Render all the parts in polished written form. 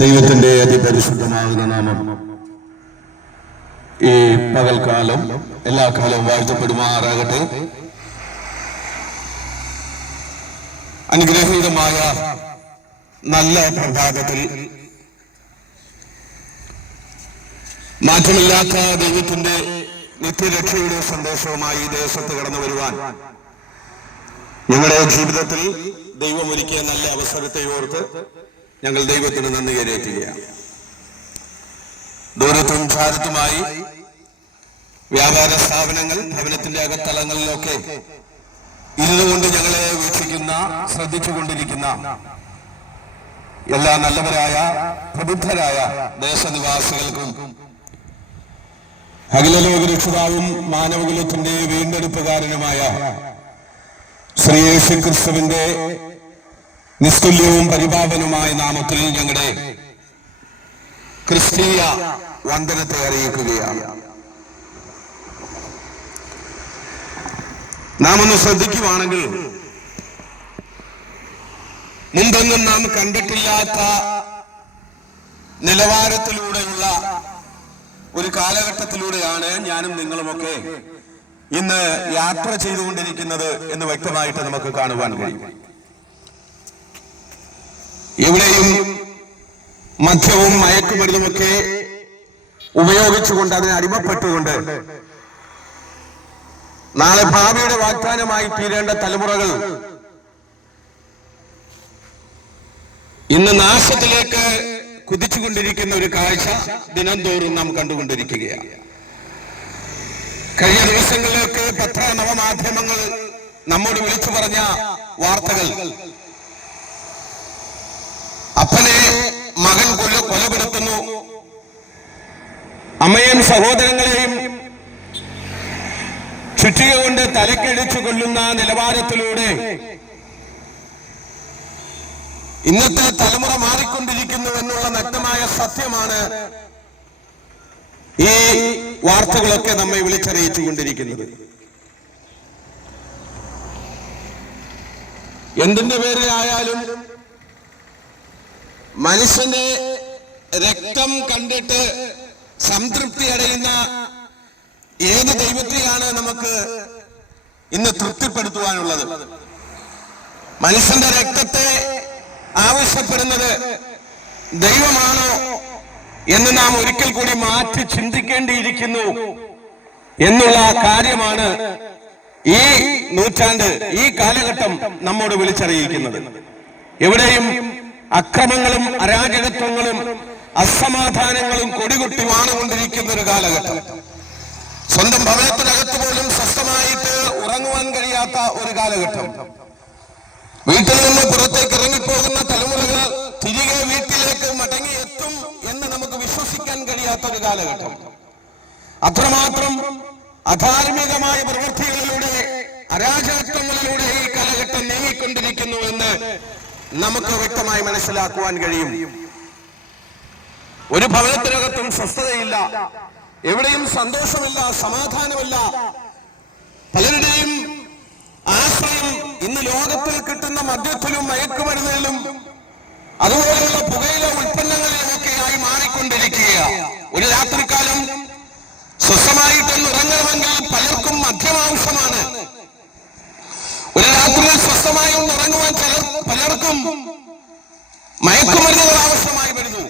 ദൈവത്തിന്റെ അതിപരിശുദ്ധമാകുന്ന നാമം ഈ പകൽക്കാലം എല്ലാ കാലവും വാഴ്ത്തപ്പെടുമാറാകട്ടെ. അനുഗ്രഹീതമായ നല്ല പ്രഭാതത്തിൽ മാറ്റമില്ലാത്ത ദൈവത്തിന്റെ നിത്യരക്ഷയുടെ സന്ദേശവുമായി ദേശത്ത് കടന്നു വരുവാൻ ഞങ്ങളുടെ ജീവിതത്തിൽ ദൈവം ഒരുക്കിയ നല്ല അവസരത്തെ ഓർത്ത് ഞങ്ങൾ ദൈവത്തിന് നന്ദി കരയറ്റുകയാണ്. ദൂരത്തും ഭാരത്തുമായി വ്യാപാര സ്ഥാപനങ്ങൾ, ഭവനത്തിന്റെ അകത്തളങ്ങളിലൊക്കെ ഇരുന്നുകൊണ്ട് ഞങ്ങളെ വീക്ഷിക്കുന്ന, ശ്രദ്ധിച്ചുകൊണ്ടിരിക്കുന്ന എല്ലാ നല്ലവരായ പ്രബുദ്ധരായ ദേശനിവാസികൾക്കും അഖിലലോക രക്ഷിതാവും മാനവകുലത്തിന്റെ വീണ്ടെടുപ്പുകാരനുമായ ശ്രീ യേശു ക്രിസ്തുവിന്റെ നിസ്തുല്യവും പരിപാവനവുമായ നാമത്തിൽ ഞങ്ങളുടെ ക്രിസ്തീയ വന്ദനത്തെ അറിയിക്കുകയാണ്. നാം ഒന്ന് ശ്രദ്ധിക്കുവാണെങ്കിൽ, മുമ്പൊന്നും നാം കണ്ടിട്ടില്ലാത്ത നിലവാരത്തിലൂടെയുള്ള ഒരു കാലഘട്ടത്തിലൂടെയാണ് ഞാനും നിങ്ങളുമൊക്കെ ഇന്ന് യാത്ര ചെയ്തുകൊണ്ടിരിക്കുന്നത് എന്ന് വ്യക്തമായിട്ട് നമുക്ക് കാണുവാൻ കഴിയും. എവിടെയും മദ്യവും മയക്കുമരുന്നുമൊക്കെ ഉപയോഗിച്ചുകൊണ്ട്, അതിനെ അടിമപ്പെട്ടുകൊണ്ട് നാളെ ഭാവിയുടെ വാഗ്ദാനമായി തീരേണ്ട തലമുറകൾ ഇന്ന് നാശത്തിലേക്ക് കുതിച്ചുകൊണ്ടിരിക്കുന്ന ഒരു കാഴ്ച ദിനംതോറും നാം കണ്ടുകൊണ്ടിരിക്കുകയാണ്. കഴിഞ്ഞ ദിവസങ്ങളിലേക്ക് പത്ര നവമാധ്യമങ്ങൾ നമ്മോട് വിളിച്ചു പറഞ്ഞ വാർത്തകൾ, അപ്പനെ മകൻ കൊലപ്പെടുത്തുന്നു, അമ്മയും സഹോദരങ്ങളെയും ചുറ്റിക കൊണ്ട് തലക്കടിച്ചു കൊല്ലുന്ന നിലവാരത്തിലൂടെ ഇന്നത്തെ തലമുറ മാറിക്കൊണ്ടിരിക്കുന്നു എന്നുള്ള നഗ്നമായ സത്യമാണ് ഈ വാർത്തകളൊക്കെ നമ്മെ വിളിച്ചറിയിച്ചുകൊണ്ടിരിക്കുന്നത്. എന്തിന്റെ പേരിലായാലും മനുഷ്യന്റെ രക്തം കണ്ടിട്ട് സംതൃപ്തി അടയുന്ന ഏത് ദൈവത്തെയാണ് നമുക്ക് ഇന്ന് തൃപ്തിപ്പെടുത്തുവാനുള്ളത്? മനുഷ്യന്റെ രക്തത്തെ ആവശ്യപ്പെടുന്നത് ദൈവമാണോ എന്ന് നാം ഒരിക്കൽ കൂടി മാറ്റി ചിന്തിക്കേണ്ടിയിരിക്കുന്നു എന്നുള്ള കാര്യമാണ് ഈ നൂറ്റാണ്ട്, ഈ കാലഘട്ടം നമ്മോട് വിളിച്ചറിയിക്കുന്നത്. എവിടെയും അക്രമങ്ങളും അരാജകത്വങ്ങളും അസമാധാനങ്ങളും കൊടികൊട്ടി വാണുകൊണ്ടിരിക്കുന്ന ഒരു കാലഘട്ടം. സ്വന്തം ഭവനത്തിനകത്ത് പോലും സ്വസ്ഥമായിട്ട് ഉറങ്ങുവാൻ കഴിയാത്ത ഒരു കാലഘട്ടം. വീട്ടിൽ നിന്ന് പുറത്തേക്ക് ഇറങ്ങിപ്പോകുന്ന തലമുറകൾ തിരികെ വീട്ടിലേക്ക് മടങ്ങിയെത്തും എന്ന് നമുക്ക് വിശ്വസിക്കാൻ കഴിയാത്ത ഒരു കാലഘട്ടം. അത്രമാത്രം അധാർമികമായ പ്രവൃത്തികളിലൂടെ, അരാജകത്വങ്ങളിലൂടെ ഈ കാലഘട്ടം നീങ്ങിക്കൊണ്ടിരിക്കുന്നു എന്ന് നമുക്ക് വ്യക്തമായി മനസ്സിലാക്കുവാൻ കഴിയും. ഒരു ഭവനത്തിനകത്തും സ്വസ്ഥതയില്ല, എവിടെയും സന്തോഷമില്ല, സമാധാനമില്ല. പലരുടെയും ആശ്രയം ഇന്ന് ലോകത്തിൽ കിട്ടുന്ന മദ്യത്തിലും മയക്കുമരുന്നിലും അതുപോലെയുള്ള പുകയില ഉൽപ്പന്നങ്ങളിലുമൊക്കെയായി മാറിക്കൊണ്ടിരിക്കുകയാണ്. ഒരു രാത്രിക്കാലം സ്വസ്ഥമായിട്ടൊന്ന് ഉറങ്ങണമെങ്കിൽ പലർക്കും മദ്യമാവശ്യമാണ്. ഒരു രാത്രിയിൽ സ്വസ്ഥമായി ഒന്ന് ഉറങ്ങുവാൻ പലർക്കും മയക്കുമരുന്നുകൾ ആവശ്യമായി വരുന്നു.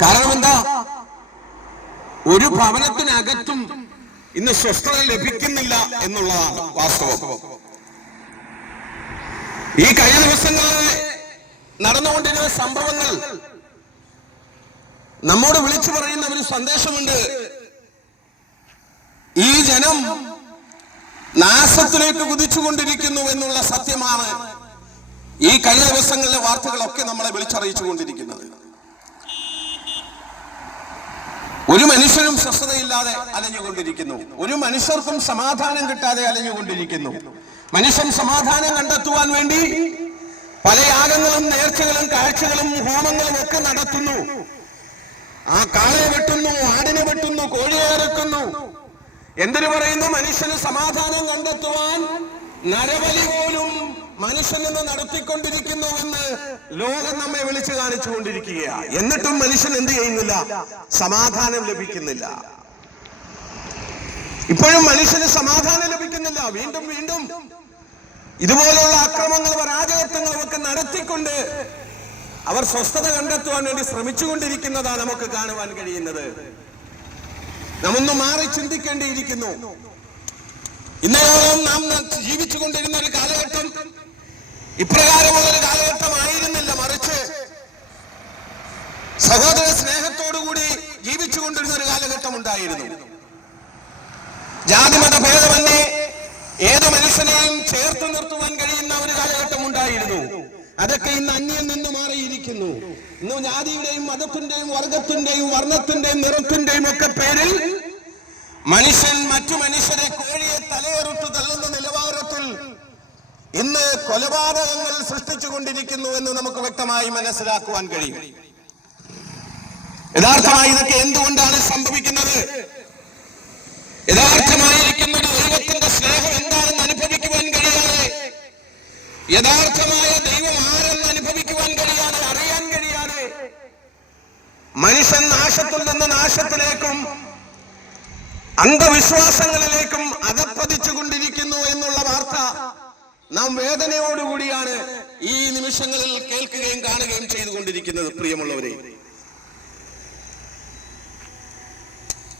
കാരണം എന്താ? ഒരു ഭവനത്തിനകത്തും ഇന്ന് സ്വസ്ഥത ലഭിക്കുന്നില്ല എന്നുള്ളതാണ് വാസ്തവം. ഈ കഴിഞ്ഞ ദിവസങ്ങളിൽ നടന്നുകൊണ്ടിരുന്ന സംഭവങ്ങൾ നമ്മോട് വിളിച്ചു പറയുന്ന ഒരു സന്ദേശമുണ്ട്. ഈ ജനം നാശത്തിലേക്ക് കുതിച്ചുകൊണ്ടിരിക്കുന്നു എന്നുള്ള സത്യമാണ് ഈ കഴിഞ്ഞ ദിവസങ്ങളിലെ വാർത്തകളൊക്കെ നമ്മളെ വിളിച്ചറിയിച്ചു കൊണ്ടിരിക്കുന്നത്. ഒരു മനുഷ്യനും സ്വസ്ഥതയില്ലാതെ അലഞ്ഞുകൊണ്ടിരിക്കുന്നു. ഒരു മനുഷ്യർക്കും സമാധാനം കിട്ടാതെ അലഞ്ഞുകൊണ്ടിരിക്കുന്നു. മനുഷ്യൻ സമാധാനം കണ്ടെത്തുവാൻ വേണ്ടി പല യാഗങ്ങളും നേർച്ചകളും കാഴ്ചകളും ഹോമങ്ങളും ഒക്കെ നടത്തുന്നു. ആ കാളയെ വെട്ടുന്നു, ആടിനെ വെട്ടുന്നു, കോഴിയെ ഇറക്കുന്നു. എന്തിനു പറയുന്നു? മനുഷ്യന് സമാധാനം കണ്ടെത്തുവാൻ നരബലി പോലും മനുഷ്യൻ നിന്ന് നടത്തിക്കൊണ്ടിരിക്കുന്നുവെന്ന് ലോകം നമ്മെ വിളിച്ചു കാണിച്ചുകൊണ്ടിരിക്കുകയാണ്. എന്നിട്ടും മനുഷ്യൻ എന്ത് ചെയ്യുന്നില്ല? സമാധാനം ലഭിക്കുന്നില്ല. ഇപ്പോഴും മനുഷ്യന് സമാധാനം ലഭിക്കുന്നില്ല. വീണ്ടും വീണ്ടും ഇതുപോലുള്ള അക്രമങ്ങളും അരാജകത്വങ്ങളും ഒക്കെ നടത്തിക്കൊണ്ട് അവർ സ്വസ്ഥത കണ്ടെത്തുവാൻ വേണ്ടി ശ്രമിച്ചുകൊണ്ടിരിക്കുന്നതാണ് നമുക്ക് കാണുവാൻ കഴിയുന്നത്. നാം ഒന്ന് മാറി ചിന്തിക്കേണ്ടിയിരിക്കുന്നു. ഇന്നോളം നാം ജീവിച്ചുകൊണ്ടിരുന്ന ഒരു കാലഘട്ടം ഇപ്രകാരമുള്ളൊരു കാലഘട്ടമായിരുന്നില്ല. മറിച്ച് സഹോദര സ്നേഹത്തോടുകൂടി ജീവിച്ചുകൊണ്ടിരുന്ന ഒരു കാലഘട്ടം ഉണ്ടായിരുന്നു. ജാതിമത ഭേദമന്യേ ഏത് മനുഷ്യനെയും ചേർത്ത് നിർത്തുവാൻ കഴിയുന്ന ഒരു കാലഘട്ടം ഉണ്ടായിരുന്നു. അതൊക്കെ ഇന്ന് അന്യം നിന്ന് മാറിയിരിക്കുന്നു. ഇന്ന് ജാതിയുടെയും മതത്തിന്റെയും വർഗത്തിന്റെയും വർണ്ണത്തിന്റെയും നിറത്തിന്റെയും ഒക്കെ പേരിൽ മനുഷ്യൻ മറ്റു മനുഷ്യരെ കോഴിയെ തലയേറിട്ട് തള്ളുന്ന നിലവാരത്തിൽ ഇന്ന് കൊലപാതകങ്ങൾ സൃഷ്ടിച്ചുകൊണ്ടിരിക്കുന്നു എന്ന് നമുക്ക് വ്യക്തമായി മനസ്സിലാക്കുവാൻ കഴിയും. യഥാർത്ഥമായി ഇതൊക്കെ എന്തുകൊണ്ടാണ് സംഭവിക്കുന്നത്? യഥാർത്ഥമായിരിക്കുന്ന ഒരു ദൈവത്തിന്റെ സ്നേഹം എന്താണെന്ന് അനുഭവിക്കുവാൻ കഴിയാതെ, യഥാർത്ഥമായ ദൈവം ആരെന്ന് അനുഭവിക്കുവാൻ കഴിയാതെ, അറിയാൻ കഴിയാതെ മനുഷ്യൻ നാശത്തിൽ നിന്ന് നാശത്തിലേക്കും അന്ധവിശ്വാസങ്ങളിലേക്കും അകപ്പതിച്ചു കൊണ്ടിരിക്കുന്നു എന്നുള്ള വാർത്ത നാം വേദനയോടുകൂടിയാണ് ഈ നിമിഷങ്ങളിൽ കേൾക്കുകയും കാണുകയും ചെയ്തുകൊണ്ടിരിക്കുന്നത്. പ്രിയമുള്ളവരെ,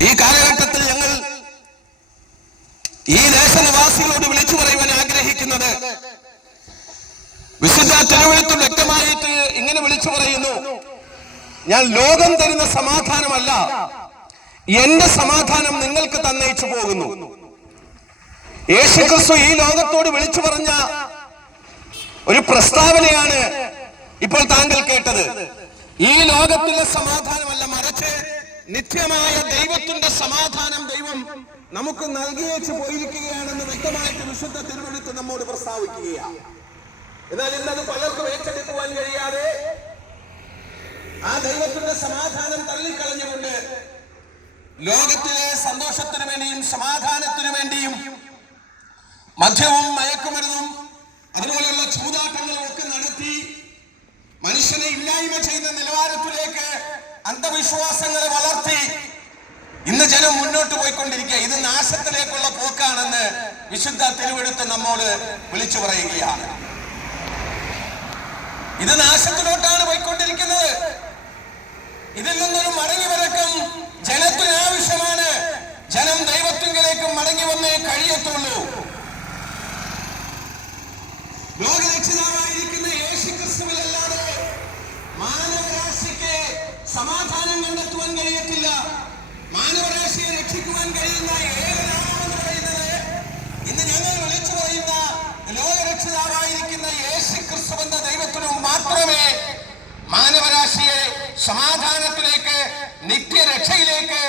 ഈ കാലഘട്ടത്തിൽ ഞങ്ങൾ ഈ ദേശനിവാസികളോട് വിളിച്ചു പറയുവാൻ ആഗ്രഹിക്കുന്നത്, വിശുദ്ധ തിരുവെഴുത്തിൽ വ്യക്തമായിട്ട് ഇങ്ങനെ വിളിച്ചു പറയുന്നു: ഞാൻ ലോകം തരുന്ന സമാധാനമല്ല, എന്റെ സമാധാനം നിങ്ങൾക്ക് തന്നയിച്ചു പോകുന്നു. യേശുക്രിസ്തു ഈ ലോകത്തോട് വിളിച്ചു പറഞ്ഞ ഒരു പ്രസ്താവനയാണ് ഇപ്പോൾ താങ്കൾ കേട്ടത്. ഈ ലോകത്തിലെ സമാധാനമല്ല, മറിച്ച് നിത്യമായ ദൈവത്തിന്റെ സമാധാനം ദൈവം നമുക്ക് നൽകിയേച്ചു പോയിരിക്കുകയാണെന്ന് വ്യക്തമായിട്ട് വിശുദ്ധ തിരുവെഴുത്ത് നമ്മോട് പ്രസ്താവിക്കുകയാണ്. എന്നാൽ ഇന്നത് പലർക്കും ഏറ്റെടുക്കുവാൻ കഴിയാതെ ആ ദൈവത്തിന്റെ സമാധാനം തള്ളിക്കളഞ്ഞുകൊണ്ട് ലോകത്തിലെ സന്തോഷത്തിനു വേണ്ടിയും സമാധാനത്തിനു വേണ്ടിയും മദ്യവും മയക്കുമരുന്നും അതുപോലെയുള്ള ചൂതാട്ടങ്ങളും ഒക്കെ നടത്തി മനുഷ്യനെ ഇല്ലായ്മ ചെയ്യുന്ന നിലവാരത്തിലേക്ക് അന്ധവിശ്വാസങ്ങളെ വളർത്തി ഇന്ന് ജനം മുന്നോട്ട് പോയിക്കൊണ്ടിരിക്കുക. ഇത് നാശത്തിലേക്കുള്ള പോക്കാണെന്ന് വിശുദ്ധ തിരുവെഴുത്ത് നമ്മോട് വിളിച്ചു പറയുകയാണ്. ഇത് നാശത്തിലോട്ടാണ് പോയിക്കൊണ്ടിരിക്കുന്നത്. ഇതിൽ നിന്നൊരു മടങ്ങിവരക്കം ജനത്തിന് ആവശ്യമാണ്. ജനം ദൈവത്തിങ്കിലേക്ക് മടങ്ങി വന്നേ കഴിയത്തുള്ളൂ. ലോകരക്ഷിതാവായിരിക്കുന്ന യേശുക്രിസ്തുവിലല്ലാതെ മാനവരാശിക്ക് സമാധാനം കണ്ടെത്തുവാൻ കഴിയത്തില്ല. മാനവരാശിയെ രക്ഷിക്കുവാൻ കഴിയുന്ന ഏകനാമെന്ന് പറയുന്നത് ഇന്ന് ഞങ്ങൾ വിളിച്ചു പറയുന്ന ലോകരക്ഷിതാവായിരിക്കുന്ന യേശുക്രിസ്തു എന്ന ദൈവത്തിനും മാത്രമേ മാനവരാശിയെ സമാധാനത്തിലേക്ക് നിത്യരക്ഷയിലേക്ക്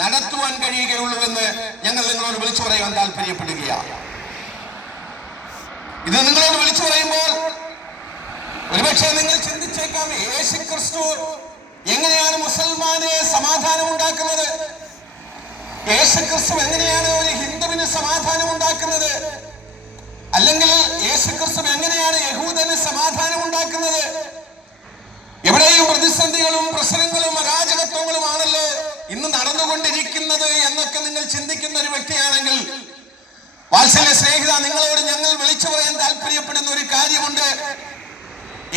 നടത്തുവാൻ കഴിയുകയുള്ളൂവെന്ന് ഞങ്ങൾ നിങ്ങളോട് വിളിച്ചു പറയാൻ താല്പര്യപ്പെടുകയാണ്. ഇത് നിങ്ങളോട് വിളിച്ചു പറയുമ്പോൾ ഒരുപക്ഷെ നിങ്ങൾ ചിന്തിച്ചേക്കാം, യേശുക്രിസ്തു എങ്ങനെയാണ് മുസൽമാന് സമാധാനം ഉണ്ടാക്കുന്നത്? യേശുക്രിസ്തു എങ്ങനെയാണ് ഒരു ഹിന്ദുവിന് സമാധാനം ഉണ്ടാക്കുന്നത്? അല്ലെങ്കിൽ യേശുക്രിസ്തു എങ്ങനെയാണ് യഹൂദന് സമാധാനം ഉണ്ടാക്കുന്നത്? എവിടെയും പ്രതിസന്ധികളും പ്രശ്നങ്ങളും അരാജകത്വങ്ങളുമാണല്ലോ ഇന്ന് നടന്നുകൊണ്ടിരിക്കുന്നത് എന്നൊക്കെ നിങ്ങൾ ചിന്തിക്കുന്ന ഒരു വ്യക്തിയാണെങ്കിൽ, വാത്സല്യ സ്നേഹിത, നിങ്ങളോട് ഞങ്ങൾ വിളിച്ചു പറയാൻ താല്പര്യപ്പെടുന്ന ഒരു കാര്യമുണ്ട്.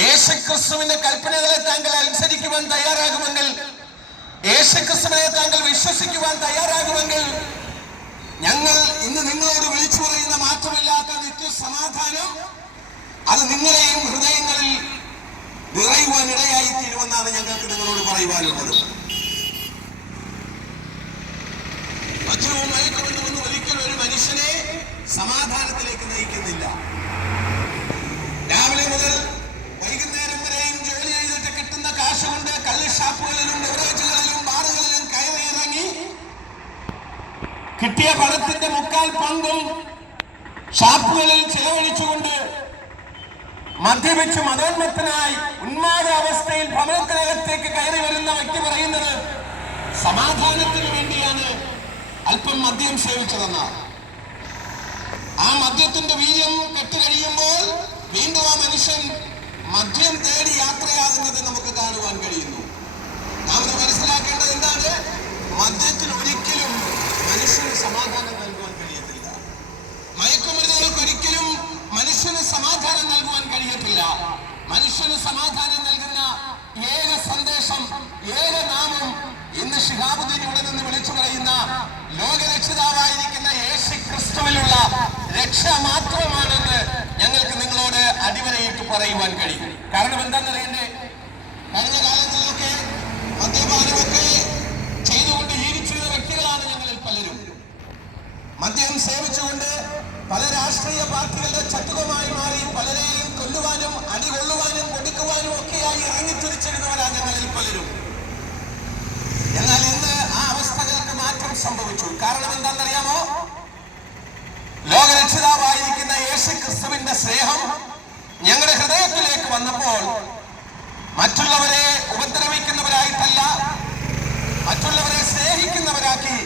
യേശുക്രിസ്തുവിന്റെ കൽപ്പനകളെ താങ്കൾ അനുസരിക്കുവാൻ തയ്യാറാകുമെങ്കിൽ, യേശുക്രിസ്തുവിനെ താങ്കൾ വിശ്വസിക്കുവാൻ തയ്യാറാകുമെങ്കിൽ, ഞങ്ങൾ ഇന്ന് നിങ്ങളോട് വിളിച്ചു പറയുന്ന മാറ്റമില്ലാത്ത നിത്യസമാധാനം അത് നിങ്ങളെയും ഹൃദയങ്ങളിൽ നിറയുവാൻ ഇടയായി തീരുമെന്നാണ് ഞങ്ങൾക്ക് നിങ്ങളോട് പറയുവാനുള്ളത്. മദ്യവും മയക്കുമരുന്നും ഒരിക്കലും ഒരു മനുഷ്യനെ സമാധാനത്തിലേക്ക് നയിക്കുന്നില്ല. രാവിലെ മുതൽ വൈകുന്നേരം വരെയും ജോലി ചെയ്തിട്ട് കിട്ടുന്ന കാശ് കൊണ്ട് കള്ള് ഷാപ്പുകളിലും ബെവറേജുകളിലും ബാറുകളിലും കയറിയിറങ്ങി കിട്ടിയ പണത്തിന്റെ 3/4 പങ്കും ഷാപ്പുകളിൽ ചിലവഴിച്ചുകൊണ്ട് മദ്യപിച്ച് മതോന്മത്തനായി ഉന്മാദാവസ്ഥയിൽ ഭവനത്തിനകത്തേക്ക് കയറി വരുന്ന വ്യക്തി പറയുന്നത് സമാധാനത്തിന് വേണ്ടിയാണ് അല്പം മദ്യം സേവിച്ചതെന്ന. ആ ആ മദ്യത്തിന്റെ വീര്യം കെട്ടുകഴിയുമ്പോൾ വീണ്ടും ആ മനുഷ്യൻ മദ്യം തേടി യാത്രയാകുന്നത് നമുക്ക് കാണുവാൻ കഴിയുന്നു. നാം ഇത് മനസ്സിലാക്കേണ്ടത് എന്താണ്? മദ്യത്തിൽ ഒരിക്കലും മനുഷ്യന് സമാധാനം നൽകുവാൻ കഴിയത്തില്ല. മയക്കുമരുന്നുകൾക്ക് ഒരിക്കലും മനുഷ്യന് സമാധാനം നൽകുവാൻ കഴിയത്തില്ല. മനുഷ്യന് സമാധാനം നൽകുന്ന ഏക സന്ദേശം, ഏക നാമം ഇന്ന് ശിഹാബുദ്ദീൻ ഇവിടെ നിന്ന് വിളിച്ചു പറയുന്ന ലോകരക്ഷിതാവായിരിക്കുന്ന യേശു ക്രിസ്തുവിലുള്ള രക്ഷ മാത്രമാണെന്ന് ഞങ്ങൾക്ക് നിങ്ങളോട് അടിവരയിട്ട് പറയുവാൻ കഴിയും. കാരണം എന്താണെന്നറിയണ്ടേ? കഴിഞ്ഞ കാലങ്ങളിലൊക്കെ മദ്യപാനമൊക്കെ ചെയ്തുകൊണ്ട് ജീവിച്ചിരുന്ന വ്യക്തികളാണ് ഞങ്ങളിൽ പലരും. മദ്യം സേവിച്ചുകൊണ്ട് പല രാഷ്ട്രീയ പാർട്ടികളുടെ ചട്ടുകമായി മാറി പലരെയും കൊല്ലുവാനും അടികൊള്ളുവാനും കൊടുക്കുവാനും ഒക്കെയായി ഇറങ്ങിത്തിരിച്ചിരുന്നവരാണ് ഞങ്ങളിൽ പലരും. എന്നാൽ ഇന്ന് ആ അവസ്ഥകൾക്ക് മാറ്റം സംഭവിച്ചു. കാരണം എന്താണെന്നറിയാമോ? ലോകരക്ഷിതാവായിരിക്കുന്ന യേശു ക്രിസ്തുവിന്റെ സ്നേഹം ഞങ്ങളുടെ ഹൃദയത്തിലേക്ക് വന്നപ്പോൾ മറ്റുള്ളവരെ ഉപദ്രവിക്കുന്നവരായിട്ടല്ല, മറ്റുള്ളവരെ സ്നേഹിക്കുന്നവരാക്കി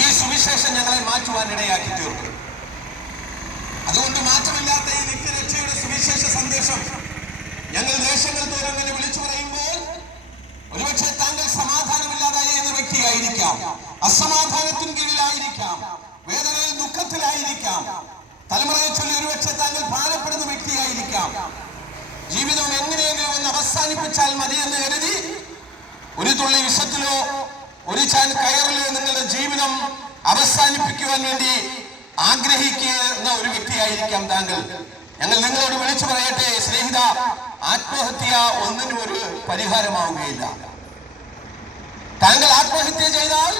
ഈ സുവിശേഷം ഞങ്ങളെ മാറ്റുവാൻ ഇടയാക്കി തീർന്നു. അതുകൊണ്ട് മാറ്റമില്ലാത്ത ഈ നിത്യരക്ഷയുടെ സുവിശേഷ സന്ദേശം ഞങ്ങൾ ദേശങ്ങൾ തോറും അങ്ങനെ വിളിച്ചു പറയുമ്പോൾ ഒരുപക്ഷെ താങ്കൾ സമാധാനമില്ലാതായ എന്ന വ്യക്തിയായിരിക്കാം, അസമാധാനത്തിന് കീഴിലായിരിക്കാം, വേദനയിൽ ദുഃഖത്തിലായിരിക്കാം, തലമുറയെ ചൊല്ലി ഒരുപക്ഷെ താങ്കൾ ഭാരപ്പെടുന്ന വ്യക്തിയായിരിക്കാം. ജീവിതം എങ്ങനെയെങ്കിലും ഒന്ന് അവസാനിപ്പിച്ചാൽ മതി എന്ന് കരുതി ഒരു തുള്ളി വിഷത്തിലോ ഒരു ചാൻ കയറിലോ നിങ്ങളുടെ ജീവിതം അവസാനിപ്പിക്കുവാൻ വേണ്ടി ആഗ്രഹിക്കുന്ന ഒരു വ്യക്തിയായിരിക്കാം താങ്കൾ. ഞങ്ങൾ നിങ്ങളോട് വിളിച്ചു പറയട്ടെ, സ്നേഹിത, ആത്മഹത്യ ഒന്നിനും ഒരു പരിഹാരമാവുകയില്ല. താങ്കൾ ആത്മഹത്യ ചെയ്താൽ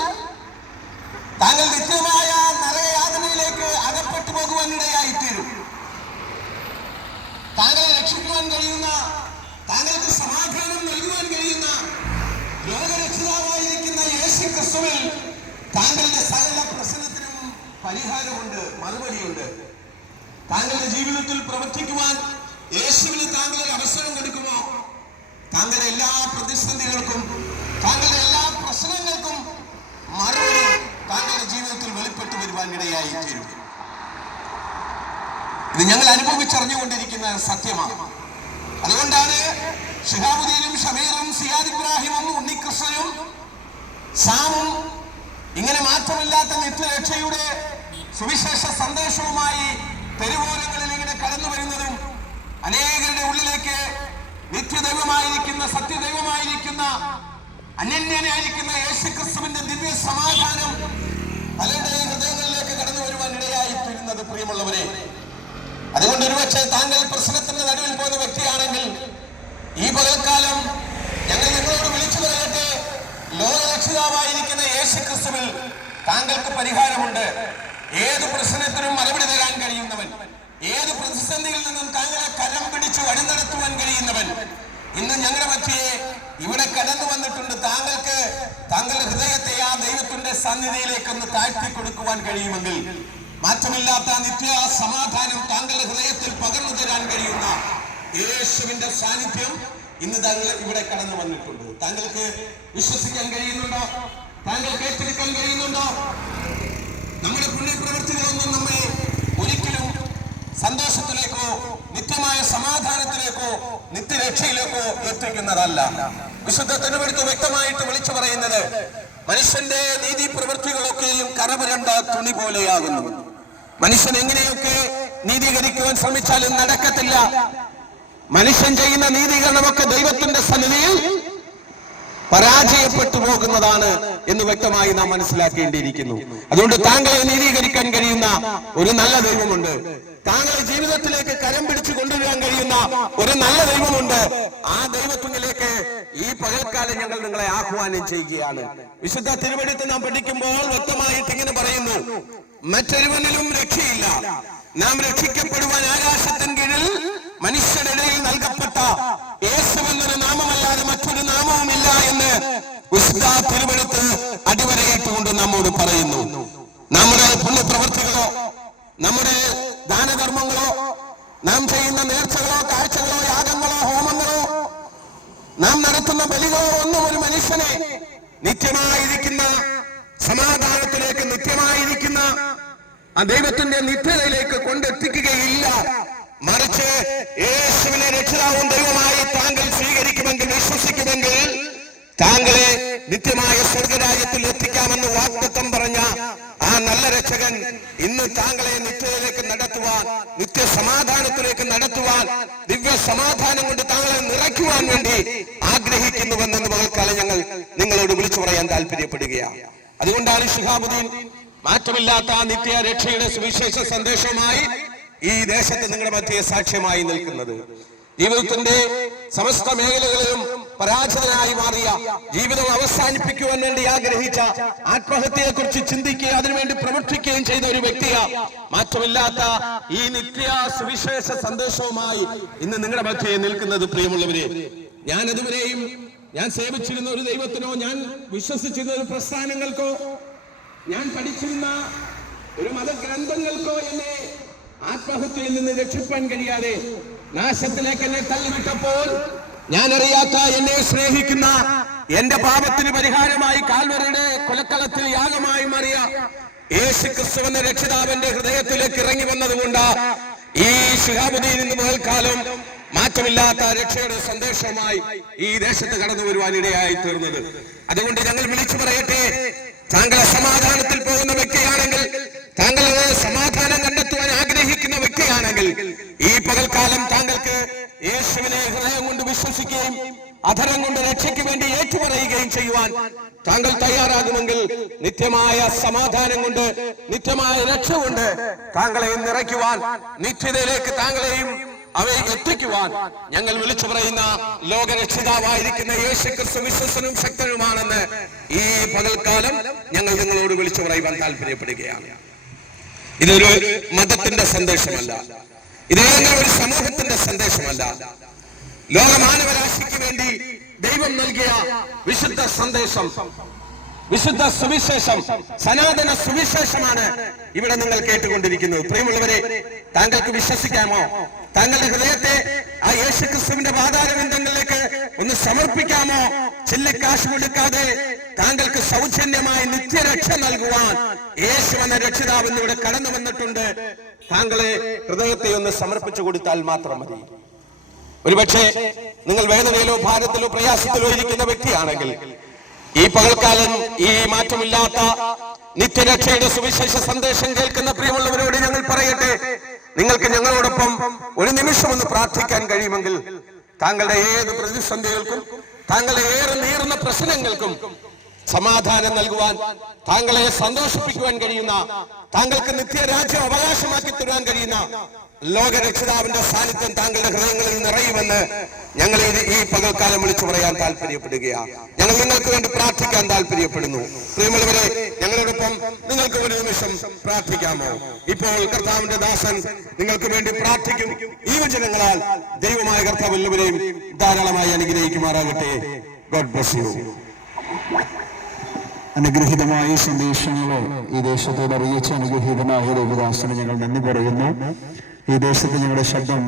താങ്കൾ നിത്യമായ നരകയാതനയിലേക്ക് അകപ്പെട്ടു പോകുവാൻ ഇടയായിത്തീരും. താങ്കളെ രക്ഷിക്കുവാൻ കഴിയുന്ന, താങ്കൾക്ക് സമാധാനം നൽകുവാൻ കഴിയുന്ന ലോകരക്ഷിതാവായിരിക്കുന്ന യേശു ക്രിസ്തുവിൽ താങ്കളുടെ സകല പ്രശ്നത്തിനും പരിഹാരമുണ്ട്, മറുപടിയുണ്ട്. താങ്കളുടെ ജീവിതത്തിൽ പ്രവർത്തിക്കുവാൻ യേശുവിന് താങ്കൾ അവസരം കൊടുക്കുമോ? താങ്കളുടെ എല്ലാ പ്രതിസന്ധികൾക്കും, താങ്കളുടെ എല്ലാ പ്രശ്നങ്ങൾക്കും മറുപടി താങ്കളുടെ ജീവിതത്തിൽ വെളിപ്പെട്ടു വരുവാൻ ഇടയായി തീരും. ഇത് ഞങ്ങൾ അനുഭവിച്ചറിഞ്ഞുകൊണ്ടിരിക്കുന്ന സത്യമാണ്. അതുകൊണ്ടാണ് ശിഹാബുദ്ദീനും ഷമീറും സിയാദ് ഇബ്രാഹിമും ഉണ്ണികൃഷ്ണനും സാമും ഇങ്ങനെ മാറ്റമില്ലാത്ത നിത്യരക്ഷയുടെ സുവിശേഷ സന്ദേശവുമായി തെരുവോരങ്ങളിൽ ഇങ്ങനെ കടന്നു വരുന്നതും അനേകരുടെ ഉള്ളിലേക്ക് നിത്യദൈവമായിരിക്കുന്ന, സത്യദൈവമായിരിക്കുന്ന, അനന്യനായിരിക്കുന്ന യേശുക്രിസ്തുവിന്റെ ദിവ്യ സമാധാനം പലരുടെയും ഹൃദയങ്ങളിലേക്ക് കടന്നു വരുവാൻ ഇടയായിത്തീരുന്നത്. പ്രിയമുള്ളവരെ, അതുകൊണ്ട് ഒരുപക്ഷെ താങ്കൾ പ്രശ്നത്തിന്റെ നടുവിൽ പോകുന്ന വ്യക്തിയാണെങ്കിൽ ഈ പകൽക്കാലം ഞങ്ങൾ നിങ്ങളോട് വിളിച്ചു പറയട്ടെ, ലോകരക്ഷിതാവായിരിക്കുന്ന യേശുക്രിസ്തുവിൽ താങ്കൾക്ക് പരിഹാരമുണ്ട്. ഏത് പ്രശ്നത്തിനും മറുപടി തരാൻ കഴിയുന്നവൻ, ഏത് പ്രതിസന്ധിയിൽ നിന്നും താങ്കളെ കരം പിടിച്ചു വഴി നടത്തുവാൻ കഴിയുന്നവൻ ഇന്ന് ഞങ്ങളുടെ മധ്യേ ഇവിടെ കടന്നു വന്നിട്ടുണ്ട്. താങ്കൾക്ക് താങ്കളുടെ ഹൃദയത്തെ ആ ദൈവത്തിന്റെ സന്നിധിയിലേക്കൊന്ന് താഴ്ത്തി കൊടുക്കുവാൻ കഴിയുമെങ്കിൽ മാറ്റമില്ലാത്ത നിത്യ സമാധാനം താങ്കളുടെ ഹൃദയത്തിൽ പകർന്നു തരാൻ കഴിയുന്ന യേശുവിന്റെ സാന്നിധ്യം ഇന്ന് താങ്കൾ ഇവിടെ കടന്നു വന്നിട്ടുണ്ട്. താങ്കൾക്ക് വിശ്വസിക്കാൻ കഴിയുന്നുണ്ടോ? താങ്കൾക്ക് ഏറ്റെടുക്കാൻ കഴിയുന്നുണ്ടോ? നമ്മുടെ പുണ്യപ്രവൃത്തികളൊന്നും നമ്മെ ഒരിക്കലും സന്തോഷത്തിലേക്കോ നിത്യമായ സമാധാനത്തിലേക്കോ നിത്യരക്ഷയിലേക്കോ എത്തിക്കുന്നതല്ല. വിശുദ്ധ തിരുവെഴുത്ത് വ്യക്തമായിട്ട് വിളിച്ചു പറയുന്നത് മനുഷ്യന്റെ നീതി പ്രവൃത്തികളൊക്കെയും കറപുരണ്ട തുണി പോലെയാകുന്നു. മനുഷ്യൻ എങ്ങനെയൊക്കെ നീതീകരിക്കുവാൻ ശ്രമിച്ചാലും നടക്കത്തില്ല. മനുഷ്യൻ ചെയ്യുന്ന നീതീകരണമൊക്കെ ദൈവത്തിന്റെ സന്നിധിയിൽ പരാജയപ്പെട്ടു പോകുന്നതാണ് എന്ന് വ്യക്തമായി നാം മനസ്സിലാക്കേണ്ടിയിരിക്കുന്നു. അതുകൊണ്ട് താങ്കളെ നീതീകരിക്കാൻ കഴിയുന്ന ഒരു നല്ല ദൈവമുണ്ട്. താങ്കളെ ജീവിതത്തിലേക്ക് കരം പിടിച്ചു കൊണ്ടുവരാൻ കഴിയുന്ന ഒരു നല്ല ദൈവമുണ്ട്. ആ ദൈവത്തിലേക്ക് ഈ പകൽക്കാലം ഞങ്ങൾ നിങ്ങളെ ആഹ്വാനം ചെയ്യുകയാണ്. വിശുദ്ധ തിരുവെഴുത്ത് നാം പഠിക്കുമ്പോൾ വ്യക്തമായിട്ട് ഇങ്ങനെ പറയുന്നു, മറ്റൊരുവനിലും രക്ഷയില്ല, നാം രക്ഷിക്കപ്പെടുവാൻ ആകാശത്തിൻ കീഴിൽ മനുഷ്യരുടെ ഇടയിൽ നൽകപ്പെട്ട യേശുവെന്നൊരു നാമമല്ലാതെ മറ്റൊരു നാമവുമില്ല എന്ന് വിശുദ്ധ തിരുവെഴുത്ത് അടിവരയിട്ടുകൊണ്ട് നമ്മോട് പറയുന്നു. നമ്മുടെ പുണ്യപ്രവൃത്തികളോ നമ്മുടെ ദാനധർമ്മങ്ങളോ നാം ചെയ്യുന്ന നേർച്ചകളോ കാഴ്ചകളോ യാഗങ്ങളോ ഹോമങ്ങളോ നാം നടത്തുന്ന ബലികളോ ഒന്നും ഒരു മനുഷ്യനെ നിത്യമായിരിക്കുന്ന സമാധാനത്തിലേക്ക്, നിത്യമായിരിക്കുന്ന ആ ദൈവത്തിന്റെ നിത്യതയിലേക്ക് കൊണ്ടെത്തിക്കുകയില്ല. മറിച്ച് യേശുവിനെ രക്ഷിതാവും ദൈവമായി താങ്കൾ സ്വീകരിക്കുമെങ്കിൽ, വിശ്വസിക്കുമെങ്കിൽ താങ്കളെ നിത്യമായ സ്വർഗരാജ്യത്തിൽ എത്തിക്കാമെന്ന് വാഗ്ദത്തം പറഞ്ഞ ആ നല്ല രക്ഷകൻ ഇന്ന് താങ്കളെ നിത്യതയിലേക്ക് നടത്തുവാൻ, നിത്യസമാധാനത്തിലേക്ക് നടത്തുവാൻ, ദിവ്യ സമാധാനം കൊണ്ട് താങ്കളെ നിറയ്ക്കുവാൻ വേണ്ടി ആഗ്രഹിക്കുന്നുവെന്ന് പകൽക്കാലം ഞങ്ങൾ നിങ്ങളോട് വിളിച്ചു പറയാൻ താല്പര്യപ്പെടുകയാണ്. അതുകൊണ്ടാണ് ശിഹാബുദ്ദീൻ മാറ്റമില്ലാത്ത ആ നിത്യ രക്ഷയുടെ സുവിശേഷ സന്ദേശവുമായി ഈ ദേശത്ത് നിങ്ങളുടെ മധ്യേ സാക്ഷ്യമായി നിൽക്കുന്നത്. ജീവിതത്തിന്റെ സമസ്ത മേഖലകളിലും പരാജയനായി മാറിയ, ജീവിതം അവസാനിപ്പിക്കുവാൻ വേണ്ടി ആഗ്രഹിച്ച, ആത്മഹത്യയെ കുറിച്ച് ചിന്തിക്കുകയും അതിനുവേണ്ടി പ്രവർത്തിക്കുകയും ചെയ്ത ഒരു വ്യക്തിയാ മാറ്റമില്ലാത്ത ഈ നിത്യ സുവിശേഷ സന്ദേശവുമായി ഇന്ന് നിങ്ങളുടെ മധ്യേ നിൽക്കുന്നത്. പ്രിയമുള്ളവരെ, ഞാൻ അതുവരെയും ഞാൻ സേവിച്ചിരുന്ന ഒരു ദൈവത്തിനോ, ഞാൻ വിശ്വസിച്ചിരുന്ന ഒരു പ്രസ്ഥാനങ്ങൾക്കോ, ഞാൻ പഠിച്ചിരുന്ന ഒരു മതഗ്രന്ഥങ്ങൾക്കോ എന്നെ ആത്മഹത്യയിൽ നിന്ന് രക്ഷിപ്പാൻ കഴിയാതെ നാശത്തിലേക്ക് എന്നെ തള്ളിവിട്ടപ്പോൾ, ഞാൻ അറിയാത്ത എന്നെ സ്നേഹിക്കുന്ന, എന്റെ പാപത്തിന് പരിഹാരമായി കാൽവരിയുടെ കൊലക്കളത്തിൽ യാഗമായി മാറിയ യേശുക്രിസ്തു എന്ന രക്ഷിതാവിന്റെ ഹൃദയത്തിലേക്ക് ഇറങ്ങി വന്നതുകൊണ്ട് ഈ ശിഹാബുദ്ദീൻ ഇന്ന് പകൽക്കാലം മാറ്റമില്ലാത്ത രക്ഷയുടെ സന്ദേശമായി ഈ ദേശത്ത് കടന്നു വരുവാൻ ഇടയായി തീർന്നത്. അതുകൊണ്ട് ഞങ്ങൾ വിളിച്ചു പറയട്ടെ, താങ്കൾ സമാധാനത്തിൽ പോകുന്ന വ്യക്തിയാണെങ്കിൽ, താങ്കൾ സമാധാനം കണ്ടെത്തുവാൻ ആഗ്രഹിക്കുന്ന വ്യക്തിയാണെങ്കിൽ, ഈ പകൽക്കാലം താങ്കൾക്ക് യേശുവിനെ ഹൃദയം കൊണ്ട് വിശ്വസിക്കുകയും അധരം കൊണ്ട് രക്ഷയ്ക്ക് വേണ്ടി ഏറ്റുപറയുകയും ചെയ്യുവാൻ താങ്കൾ തയ്യാറാകുമെങ്കിൽ, നിത്യമായ സമാധാനം കൊണ്ട്, നിത്യമായ രക്ഷ കൊണ്ട് താങ്കളെ നിറയ്ക്കുവാൻ, നിത്യതയിലേക്ക് താങ്കളെയും അവയെ എത്തിക്കുവാൻ ഞങ്ങൾ വിളിച്ചു പറയുന്ന ലോകരക്ഷിതാവായിരിക്കുന്ന യേശുക്രിസ്തു വിശ്വസനും ശക്തനുമാണെന്ന് ഈ പകൽക്കാലം ഞങ്ങൾ നിങ്ങളോട് വിളിച്ചു പറയുവാൻ താല്പര്യപ്പെടുകയാണ്. ഇതൊരു മതത്തിന്റെ സന്ദേശമല്ല, ഇതേതെങ്കിലും ഒരു സമൂഹത്തിന്റെ സന്ദേശമല്ല. ലോകമാനവരാശിക്ക് വേണ്ടി ദൈവം നൽകിയ വിശുദ്ധ സന്ദേശം, വിശുദ്ധ സുവിശേഷം, സനാതന സുവിശേഷമാണ് ഇവിടെ നിങ്ങൾ കേട്ടുകൊണ്ടിരിക്കുന്നത്. പ്രിയമുള്ളവരെ, താങ്കൾക്ക് വിശ്വസിക്കാമോ? താങ്കളുടെ ഹൃദയത്തെ ആ യേശുക്രിസ്തുവിന്റെ പാതാരബിന്ദങ്ങളിലേക്ക് ഒന്ന് സമർപ്പിക്കാമോ? ചില്ലിക്കാശ് കൊടുക്കാതെ താങ്കൾക്ക് സൗജന്യമായി നിത്യരക്ഷ നൽകുവാൻ യേശു എന്ന രക്ഷിതാവ് ഇവിടെ കടന്നു വന്നിട്ടുണ്ട്. താങ്കളെ ഹൃദയത്തെ ഒന്ന് സമർപ്പിച്ചു കൊടുത്താൽ മാത്രം മതി. ഒരുപക്ഷെ നിങ്ങൾ വേദനയിലോ ഭാരത്തിലോ പ്രയാസത്തിലോ ഇരിക്കുന്ന വ്യക്തിയാണെങ്കിൽ, ഈ പകൽക്കാലം ഈ മാറ്റമില്ലാത്ത നിത്യരക്ഷയുടെ സുവിശേഷ സന്ദേശം കേൾക്കുന്ന പ്രിയമുള്ളവരോട് ഞങ്ങൾ പറയട്ടെ, നിങ്ങൾക്ക് ഞങ്ങളോടൊപ്പം ഒരു നിമിഷം ഒന്ന് പ്രാർത്ഥിക്കാൻ കഴിയുമെങ്കിൽ, താങ്കളുടെ ഏത് പ്രതിസന്ധികൾക്കും, താങ്കളുടെ ഏറെ നീറുന്ന പ്രശ്നങ്ങൾക്കും സമാധാനം നൽകുവാൻ, താങ്കളെ സന്തോഷിപ്പിക്കുവാൻ കഴിയുന്ന, താങ്കൾക്ക് നിത്യരാജ്യം അവകാശമാക്കി തരുവാൻ കഴിയുന്ന ലോകരക്ഷിതാവിന്റെ സാന്നിധ്യം താങ്കളുടെ ഹൃദയങ്ങളിൽ നിറയുമെന്ന് ഞങ്ങൾ ഈ പകൽക്കാലം വിളിച്ചു പറയാൻ താല്പര്യപ്പെടുകയാണ്. ഞങ്ങൾ നിങ്ങൾക്ക് വേണ്ടി പ്രാർത്ഥിക്കാൻ താല്പര്യപ്പെടുന്നു. പ്രിയമുള്ളവരെ, ഞങ്ങളോടൊപ്പം നിങ്ങൾക്ക് ഒരു നിമിഷം പ്രാർത്ഥിക്കാമോ? ഇപ്പോൾ കർത്താവിന്റെ ദാസൻ നിങ്ങൾക്ക് വേണ്ടി പ്രാർത്ഥിക്കും. ഈ വചനങ്ങളാൽ ദൈവമായ കർത്താവ് എല്ലാവരെയും ധാരാളമായി അനുഗ്രഹിക്കുമാറാകട്ടെ. God bless you. അനുഗ്രഹീതമായ സന്ദേശങ്ങളെ ഈ ദേശത്തോട് അറിയിച്ച അനുഗ്രഹീതനായ ദൈവദാസന് ഞങ്ങൾ നന്ദി പറയുന്നു. ഈ ദേശത്ത് ഞങ്ങളുടെ ശബ്ദം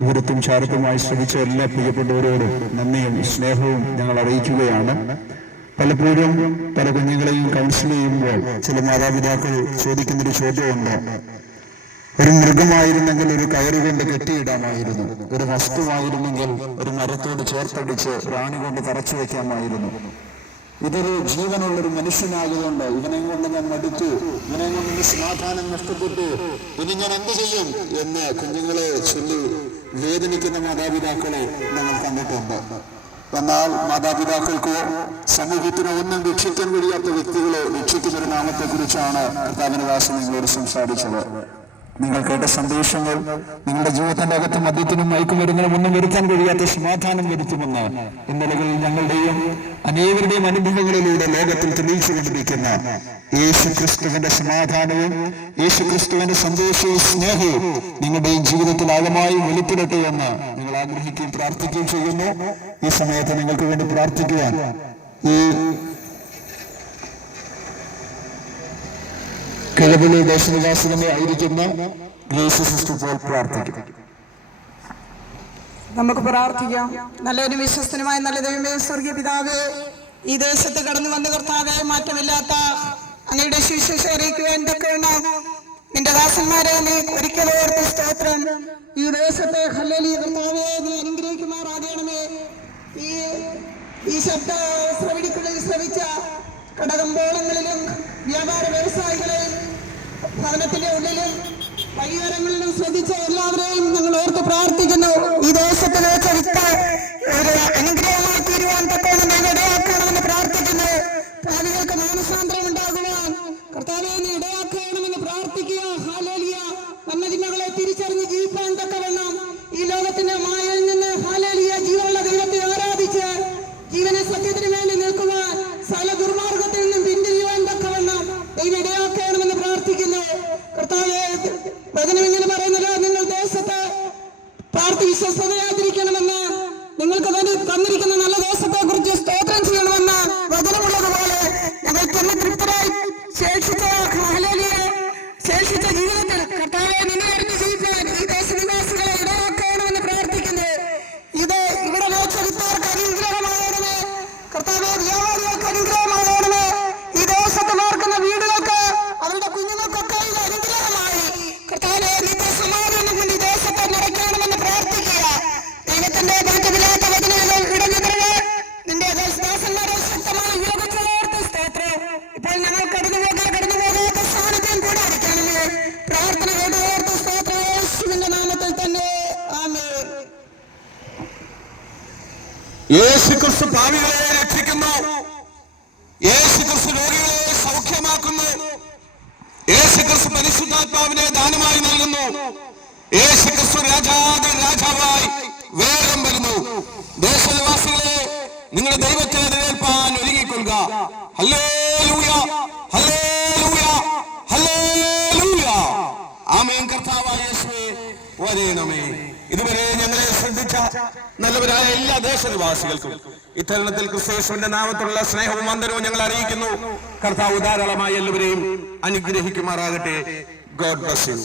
ദൂരത്തും ചാരത്തുമായി ശ്രമിച്ച എല്ലാ പ്രിയപ്പെട്ടവരോടും നന്ദിയും സ്നേഹവും ഞങ്ങൾ അറിയിക്കുകയാണ്. പലപ്പോഴും പല കുഞ്ഞുങ്ങളെയും കൗൺസിൽ ചെയ്യുമ്പോൾ ചില മാതാപിതാക്കൾ ചോദിക്കുന്നൊരു ചോദ്യമുണ്ട്, ഒരു മൃഗമായിരുന്നെങ്കിൽ ഒരു കയറി കൊണ്ട് കെട്ടിയിടാമായിരുന്നു, ഒരു വസ്തുവായിരുന്നെങ്കിൽ ഒരു മരത്തോട് ചേർത്തടിച്ച് പ്രാണി കൊണ്ട് തറച്ചു വയ്ക്കാമായിരുന്നു. ഇതൊരു ജീവനുള്ളൊരു മനുഷ്യനായതുകൊണ്ട് ഇവനെ കൊണ്ട് ഞാൻ മടുത്തു, ഇവനെ കൊണ്ട് സമാധാനം നഷ്ടപ്പെട്ടു, ഇനി ഞാൻ എന്ത് ചെയ്യും എന്ന് കുഞ്ഞുങ്ങളെ ചൊല്ലി വേദനിക്കുന്ന മാതാപിതാക്കളെ ഞങ്ങൾ കണ്ടിട്ടുണ്ട്. എന്നാൽ മാതാപിതാക്കൾക്കോ സമൂഹത്തിനോ ഒന്നും രക്ഷിക്കാൻ കഴിയാത്ത വ്യക്തികളെ രക്ഷിക്കുന്നൊരു നാമത്തെക്കുറിച്ചാണ് കർത്താവിന്റെ ദാസൻ നിങ്ങളോട് സംസാരിച്ചത്. നിങ്ങൾ കേട്ട സന്ദേശങ്ങൾ നിങ്ങളുടെ ജീവിതത്തിന്റെ അകത്ത് മദ്യത്തിനും മയക്കുമരുന്നിനും ഒന്നും വരുത്താൻ കഴിയാത്ത സമാധാനം വരുത്തുമെന്ന് ഇന്നലകളിൽ ഞങ്ങളുടെയും അനേകരുടെയും അനുഭവങ്ങളിലൂടെ ലോകത്തിൽ തെളിയിച്ചുകൊണ്ടിരിക്കുന്ന യേശുക്രിസ്തുവിന്റെ സമാധാനവും യേശുക്രിസ്തുവിന്റെ സന്തോഷവും സ്നേഹവും നിങ്ങളുടെയും ജീവിതത്തിൽ ആഴമായി വെളിപ്പെടട്ടെ എന്ന് നിങ്ങൾ ആഗ്രഹിക്കുകയും പ്രാർത്ഥിക്കുകയും ചെയ്യുന്നു. ഈ സമയത്ത് നിങ്ങൾക്ക് വേണ്ടി പ്രാർത്ഥിക്കുവാൻ ഈ കിഴവിളി ദേശനിവാസികളെ ആയിരിക്കുന്ന ഗ്രേസ് സിസ്റ്റർ ഇപ്പോൾ പ്രാർത്ഥിക്കും. നമുക്ക് പ്രാർത്ഥിക്കാം. നല്ലൊരു വിശ്വസ്തനുമായ നല്ല ദൈവമേ, സ്വർഗീയ പിതാവേ, ഈ ദേശത്ത് കടന്നു വന്ന കർത്താവേ, മാറ്റമില്ലാത്ത അങ്ങയുടെ സുവിശേഷം അറിയിക്കുവാൻ തക്കവണ്ണം നിന്റെ ദാസന്മാരെ നീ ഒരിക്കലും ഓർത്ത് സ്തോത്രം. ഈ ദേശത്തെ ഹല്ലേലൂയ കർത്താവേ നീ അനുഗ്രഹിക്കുമാറാകണമേ. ഈ ശബ്ദ ശ്രവണിക്കുള്ളിൽ ശ്രവിച്ച കടകമ്പോളങ്ങളിലും വ്യാപാര വ്യവസായികളെയും ഭവനത്തിന്റെ ഉള്ളിലും വഴിയോരങ്ങളിലും ശ്രദ്ധിച്ച എല്ലാവരെയും ഞങ്ങൾ ഓർത്ത് പ്രാർത്ഥിക്കുന്നു. ഈ ദേശത്തിൽ വെച്ച ഒരു അനുഗ്രഹമായി തീരുവാൻ തക്കവണ്ണം ഞങ്ങൾ ഇടയാക്കണമെന്ന് പ്രാർത്ഥിക്കുന്നു. പാപികൾക്ക് മാനസാന്തരം ഉണ്ടാകുവാൻ കർത്താവേ നീ ഇടയാക്കണമെന്ന് പ്രാർത്ഥിക്കുക. ഹല്ലേലൂയ. നന്മതിന്മകളെ തിരിച്ചറിഞ്ഞ് ജീവിക്കാൻ തക്കവണ്ണം ഈ ലോകത്തിന്റെ മായയിൽ നിന്ന് ഹല്ലേലൂയ ജീവനുള്ള ദൈവത്തെ ആരാധിച്ച് ജീവനെ സത്യത്തിന് വേണ്ടി നിൽക്കുവാൻ സകല ദുർമാർഗത്തിൽ നിന്നും പിന്തിരിയുവാൻ തക്കവണ്ണം ദൈവം ഇടയാക്കണമെന്ന് പ്രാർത്ഥിക്കുന്നു. കർത്താവേ വചനം ഇങ്ങനെ പറയുന്നത്, നിങ്ങൾ ദേശത്ത് പാർട്ടി വിശ്വസ്തതയാതിരിക്കണമെന്ന്, നിങ്ങൾക്ക് തന്നിരിക്കുന്ന നല്ല ദേശത്തെ കുറിച്ച് സ്തോത്രം ചെയ്യണമെന്ന് വചനമുള്ളതുപോലെ ഞങ്ങൾ തന്നെ തൃപ്തരായി ശേഷിച്ച ജീവിതത്തിൽ കർത്താവെ നിന്നെ അറിഞ്ഞ് ജീവിക്കാൻ ഈ ദേശനിവാസികളെ ഇടയാക്കണമെന്ന് പ്രാർത്ഥിക്കുന്നു. ഇത് ഇവിടെ വെച്ചെടുത്തവർക്ക് അനുഗ്രഹമാകണമേ കർത്താവെ, വ്യാപാരികൾക്ക് അനുഗ്രഹമാകണമേ. ഈ ദേശത്ത് നോക്കുന്ന വീടുകൾക്ക് അവരുടെ കുഞ്ഞുങ്ങൾക്കൊക്കെ ഇത് അനുഗ്രഹമായി കർത്താവെ നിന്റെ സമാധാനം കൊണ്ട് ഈ ദേശത്തെ നിറയ്ക്കണമെന്ന് പ്രാർത്ഥിക്കുക. ദൈവത്തിന്റെ മാറ്റമില്ലാത്ത വചനങ്ങൾ ഇടഞ്ഞിടവേ നിന്റെ ദാസന്മാരെ ശക്തമായി ഉപയോഗിച്ചതോർത്ത് സ്തോത്രം. ഇപ്പോൾ ഞങ്ങൾ കടന്നു പോകാത്ത സാന്നിധ്യം കൂടെ അടിക്കണമേ. പ്രാർത്ഥന കേട്ടോർത്ത് സ്തോത്രം യേശുവിന്റെ നാമത്തിൽ തന്നെ ആമേൻ. യേശുക്രിസ്തു പാപികളെ രക്ഷിക്കുന്നു. യേശുക്രിസ്തു രോഗികളെ സൗഖ്യമാക്കുന്നു. യേശുക്രിസ്തു പരിശുദ്ധാത്മാവിനെ ദാനമായി നൽകുന്നു. യേശുക്രിസ്തു രാജാവായി വേഗം വരുന്നു. ദേശനിവാസികളെ നിങ്ങളുടെ ദൈവത്തെ എതിരേൽപ്പാൻ ഒരുങ്ങിക്കൊള്ളുക. ഹല്ലേലൂയ, ഹല്ലേലൂയ, ഹല്ലേലൂയ. ആമേൻ. കർത്താവായ യേശുവേ വരേണമേ. ഇതുവരെ ഞങ്ങളെ ശ്രദ്ധിച്ച നല്ലവരായ എല്ലാ ദേശനിവാസികൾക്കും ഇത്തരണത്തിൽ ക്രിസ്തുയേശുവിന്റെ നാമത്തിലുള്ള സ്നേഹവും വന്ദനവും ഞങ്ങൾ അറിയിക്കുന്നു. കർത്താവ് ധാരാളമായി എല്ലാവരെയും അനുഗ്രഹിക്കുമാറാകട്ടെ. God bless you.